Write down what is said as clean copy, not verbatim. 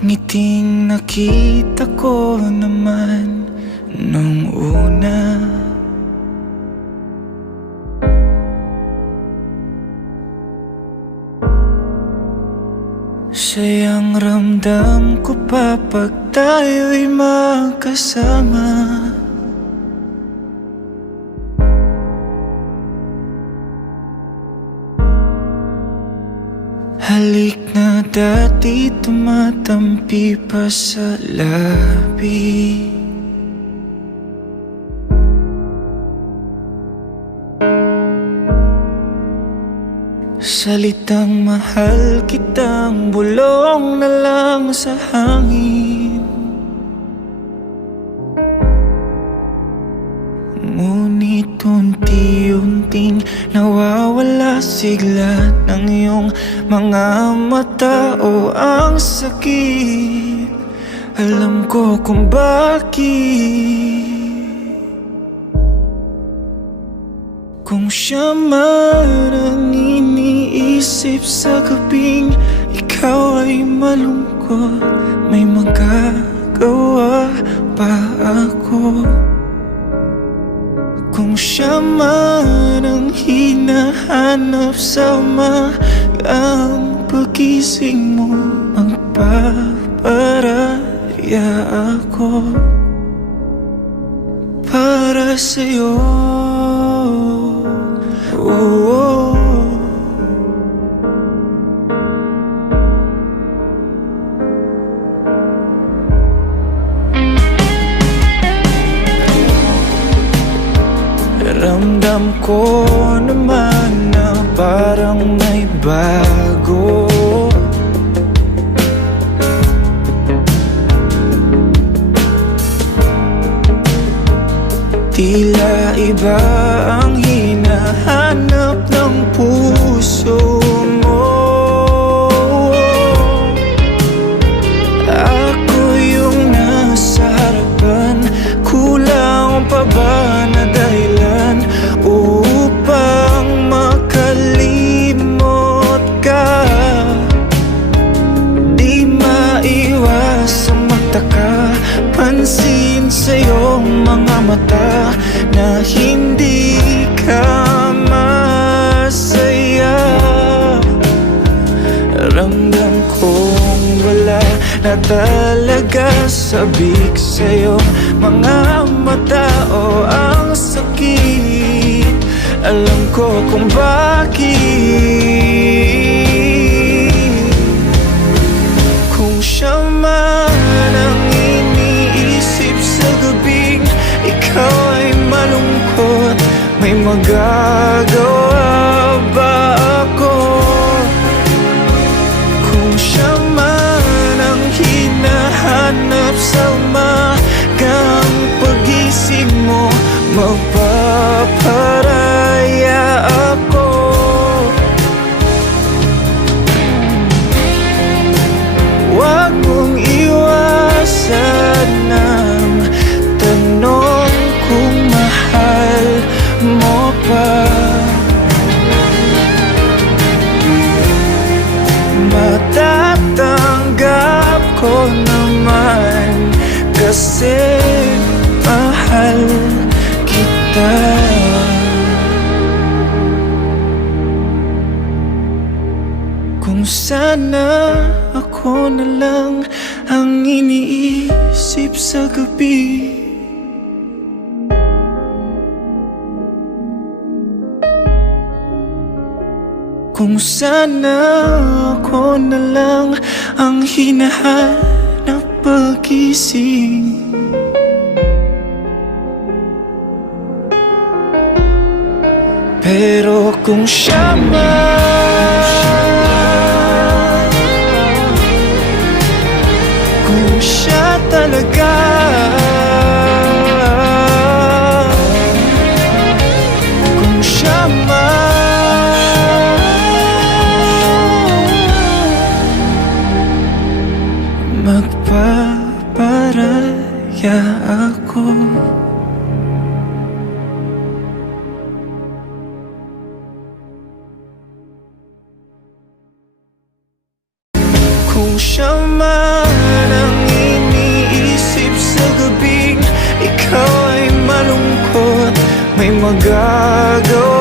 Ngiting nakita ko naman nung una. Sayang ramdam ko pa pag tayo'y magkasama. Halik na dati tumatampi pa sa labi. Salitang mahal kitang bulong na lang sa hangin. Ngunit unti-unting nawawala sigla ng iyong mga mata. O ang sakit, alam ko kung bakit. Kung siya man ang iniisip sa gabing ikaw ay malungkot, may magagawa pa ako. Kung siya man ang hinahanap sa umagang pagising mo, magpaparaya ako para sa'yo. Oh, ramdam ko naman na parang may bago. Tila iba ang hinahanap ng puso mo. Ako yung nasa harapan, kulang pa ba na dahilan upang makalimot ka? Di maiwasang magtaka, pansin sa iyong mga mata na hindi ka masaya. Ramdam kong wala na talaga sabik sa iyong mga mata. O ang sakit, alam ko kung bakit. Kung siya man ang iniisip sa gabing ikaw ay malungkot, may magagawa ba ako? Kung siya man ang hinahanap sa umagang pagising mo, magpaparaya ako. Huwag mong iwasan ang tanong kung mahal mo pa. Matatanggap ko naman kasi mahal kita. Kung sana ako na lang ang iniisip sa gabi, kung sana ako na lang ang hinahanap pagising. Pero kung siya man, kung siya talaga, kung siya man, magpaparaya ako. Kung siya man magagawa.